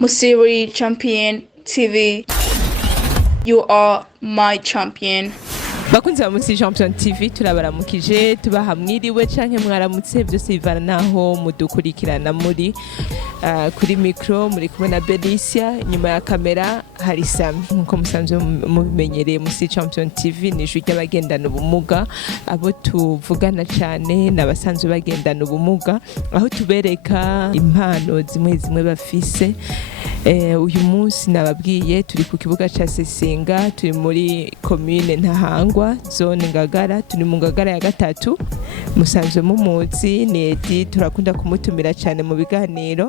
Musiri Champion TV. You are my champion. Bakunze ba Musiri Champion TV turabaramukije tubaha mwiriwe canke mwaramutse byose bivana naho mudukurikirana muri kuri micro muri kumwe na Belicia, nyuma ya kamera hari Sami. Nkuko musanzwe mubimenyereye Musiri Champion TV ni ijwi ry'abagendana ubumuga, abo tuvugana cyane n'abasanzwe bagendana ubumuga, aho tubereka impano zimwe bafise. Uyu munsi nababwiye turi ku kibuga ca Sesinga, turi muri commune Ntahangwa, zone Ngagara, turi mu Ngagara ya gatatu. Musanzwe mumuzi ni Edi, turakunda kumutumira cyane mu biganiro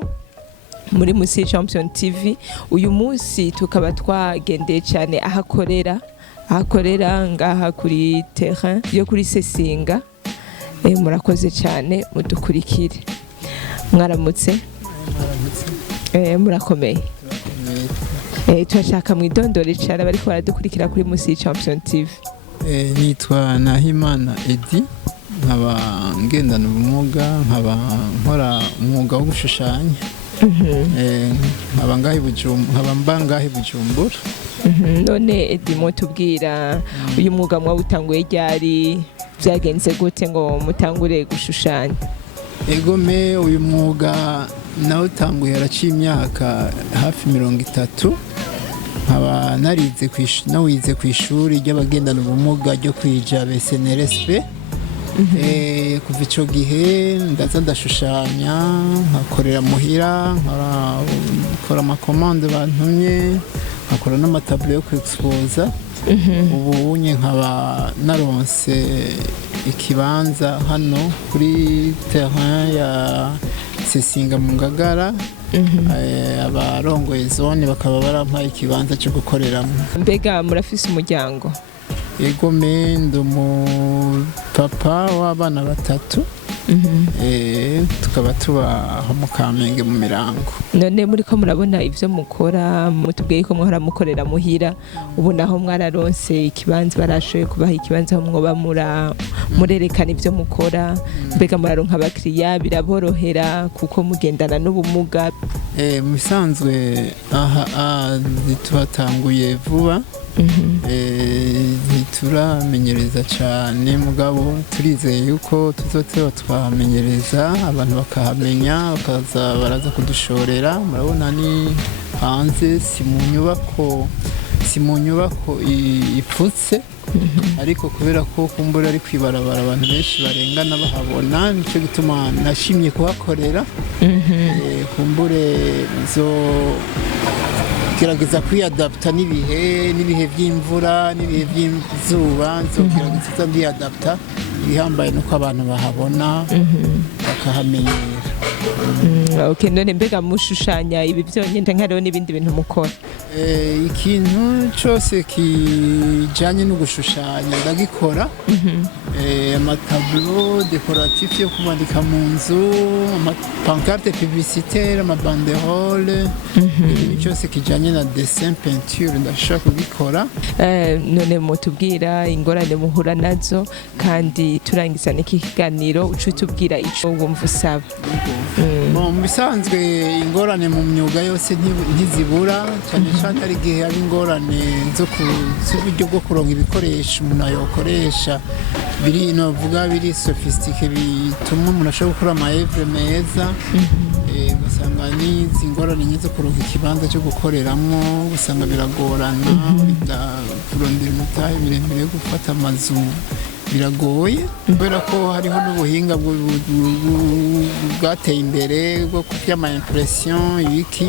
muri Musiri Champion TV. Uyu munsi tukaba twagendeye cyane ahakorera ngaha kuri terrain yo kuri Sesinga. Murakoze cyane, mudukurikire. Mwaramutse? Murakomeye. Turashaka mwidondore cyane bariko baradukurikira kuri Musiri Champion TV. Nitwa Nahimana Edi, nkaba ngendana ubumuga, nkaba nkora umwuga wo gushushanya. Nkaba ngahe Bujumbura. None Edi, mutubwira uyu mwuga mwawutanguye ryari, byagenze gute ngo mutangure gushushanya? Egome, uyu mwuga nawutanguye haraciye imyaka hafi 30. nkaba nawize ku ishuri ry'abagendana ubumuga ryo kwijabe SNRSP. Kuva ico gihe ndaza ndashushanya, nkakorera muhira, nkora amakomande bantumye, nkakora n'amatablo yo kwexposa. Ubu unye nkaba naronse ikibanza hano kuri terrain ya Sesinga mu Ngagara. Abarongoye zone bakaba barampaye ikibanza cyo gukoreramo. Mbega murafise umuryango? Yego, ndumu papa w'abana 3. Tukaba tuba mu Kamenge mu Mirango. None muriko murabona ivyo mukora, mutubwiye ko muhora mukorera muhira, ubu naho mwararonse ikibanza, barashoye kubaha ikibanza aho mwoba murerekana ivyo mukora. Mbega muraronka abakiriya, biraborohera kuko mugendana n'ubumuga? Mu bisanzwe aha tuhatanguye vuba. Ntituramenyereza cyane, mugabo turizeye yuko tuzoteba twamenyereza, abantu bakahamenya, baraza kudushorera. Murabona ni hanze, si mu nyubako ipfutse, ariko kubera ko kumbura ari kwibarabara abantu benshi barengana bahabona, nico gituma nashimye kuhakorera. Kumbure gerageza kwiyadapta n'ibihe by'imvura n'ibihe by'izuba, nzogerageza ndiyadapta. Ibihambaye nuko abantu bahabona bakahamenyera. Okay, none mbega mushushanya ibi byonyine nkariho n'ibindi bintu mukora? Ikintu cyose kijanye no gushushanya ndagikora. Amatablo decoratif yo kumanika mu nzu, amapancarte publicitaire, amabanderole, ibintu cyose kijanye na dessin, peinture ndashaka kubikora. None mutubwira ingorane muhura nazo, kandi turangiza n'iki kiganiro ucutubwira ico wumva usaba. Mu bisanzwe ingorane mu myuga yose ntizibura, cyane ari igihe ari ingorane z'uburyo bwo kuronka ibikoresho umuntu ayokoresha biri sophistiqué, bituma umuntu ashobora gukora amaevre meza. Ugasanga n'izi ngorane nyinshi kuronka ikibanza cyo gukoreramo, ugasanga biragorana, kurondera imitahe miremire yo gufata amazu biragoye, kubera ko hariho n'ubuhinga bwateye imbere bwo kubyama impression ibiki.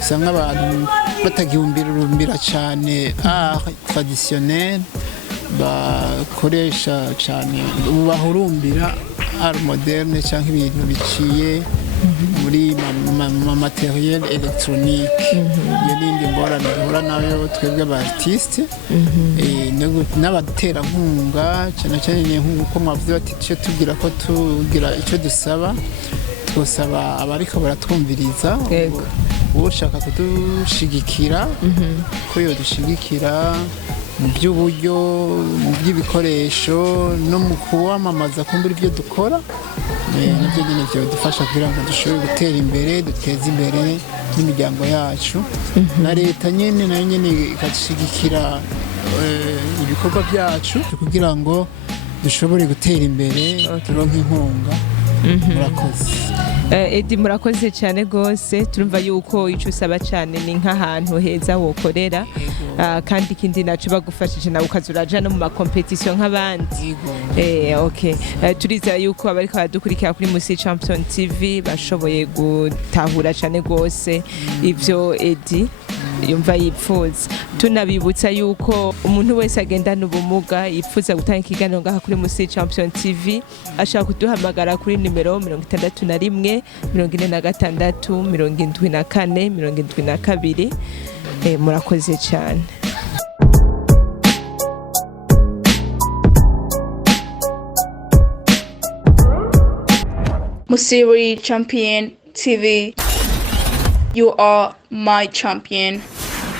Usanga abantu batagihumbira cyane art traditionnel, bakoresha cyane, bahurumbira art moderne cyangwa ibintu biciye muri materiel électronique. Iyo n'indi ngorane duhura nayo twebwe abartiste, n'abatera nkunga cyane nk'uko mwavuze bati cyo tugira ko tugira icyo dusaba, twosaba abariko baratwumviriza, ushaka kudushigikira ko yo dushigikira mu by'uburyo mu by'ibikoresho no mu kuwamamaza kumbura ibyo dukora nibyo nyine byadufasha kugira ngo dushobore gutera imbere duteze imbere n'imiryango yacu na leta nyine nayo nyine igashyigikira ibikorwa byacu kugira ngo dushobore gutera imbere turonke inkunga. Murakoze. Edi murakoze cyane gose turumva yuko icyo usaba cyane ni nk'ahantu heza wokorera kandi ikindi naco bagufashije nawe ukazuraja no mu makompetisiyo nk'abandi. Okay. Turiza yuko abariko badukurikira kuri Musi Champion TV bashoboye gutahura cyane gose ivyo Edi yumva yifuza. Tunabibutsa yuko umuntu wese agendana ubumuga yifuza gutanga ikiganiro ngaha kuri Musi Champion TV ashaka kuduhamagara kuri nimero 61 46 74 72. Murakoze cyane. Musi Champion TV, you are my champion.